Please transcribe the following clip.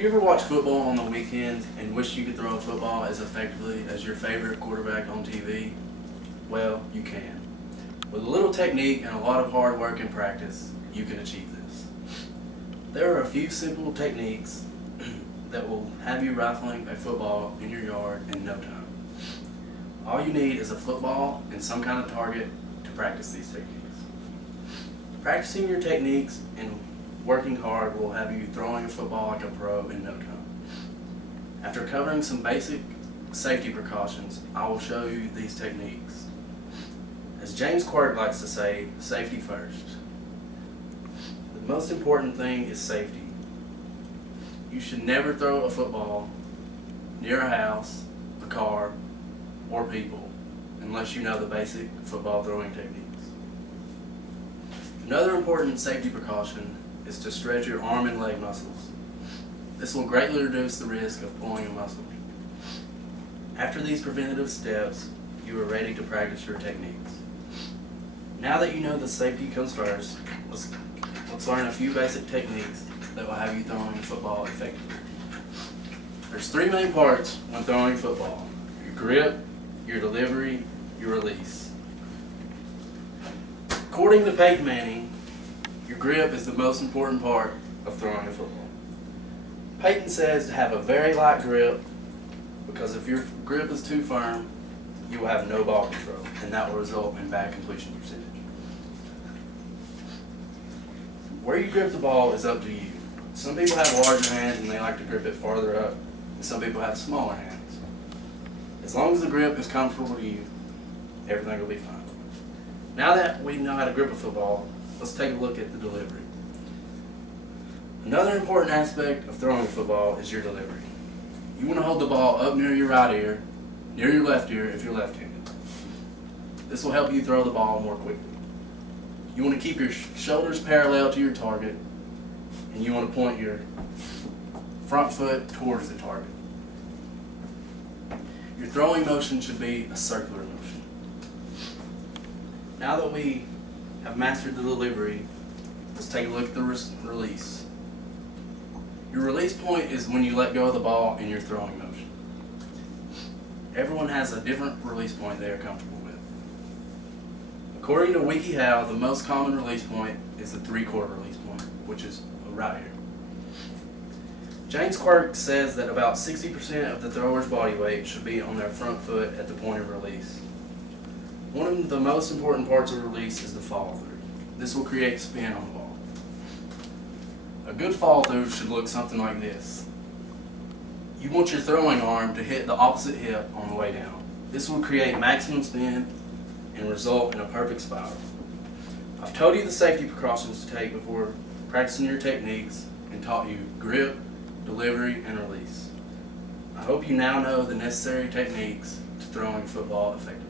Have you ever watched football on the weekends and wished you could throw a football as effectively as your favorite quarterback on TV? Well, you can. With a little technique and a lot of hard work and practice, you can achieve this. There are a few simple techniques that will have you rifling a football in your yard in no time. All you need is a football and some kind of target to practice these techniques. Practicing your techniques and working hard will have you throwing a football like a pro in no time. After covering some basic safety precautions, I will show you these techniques. As James Quirk likes to say, safety first. The most important thing is safety. You should never throw a football near a house, a car, or people unless you know the basic football throwing techniques. Another important safety precaution is to stretch your arm and leg muscles. This will greatly reduce the risk of pulling a muscle. After these preventative steps, you are ready to practice your techniques. Now that you know the safety comes first, let's learn a few basic techniques that will have you throwing a football effectively. There's three main parts when throwing football: your grip, your delivery, your release. According to Peyton Manning, your grip is the most important part of throwing a football. Peyton says to have a very light grip because if your grip is too firm, you will have no ball control, and that will result in bad completion percentage. Where you grip the ball is up to you. Some people have larger hands and they like to grip it farther up, and some people have smaller hands. As long as the grip is comfortable to you, everything will be fine. Now that we know how to grip a football, let's take a look at the delivery. Another important aspect of throwing a football is your delivery. You want to hold the ball up near your right ear, near your left ear if you're left-handed. This will help you throw the ball more quickly. You want to keep your shoulders parallel to your target, and you want to point your front foot towards the target. Your throwing motion should be a circular motion. Now that we have mastered the delivery, let's take a look at the release. Your release point is when you let go of the ball in your throwing motion. Everyone has a different release point they are comfortable with. According to WikiHow, the most common release point is the 3/4 release point, which is right here. James Quirk says that about 60% of the thrower's body weight should be on their front foot at the point of release. One of the most important parts of release is the follow through. This will create spin on the ball. A good follow through should look something like this. You want your throwing arm to hit the opposite hip on the way down. This will create maximum spin and result in a perfect spiral. I've told you the safety precautions to take before practicing your techniques and taught you grip, delivery, and release. I hope you now know the necessary techniques to throwing football effectively.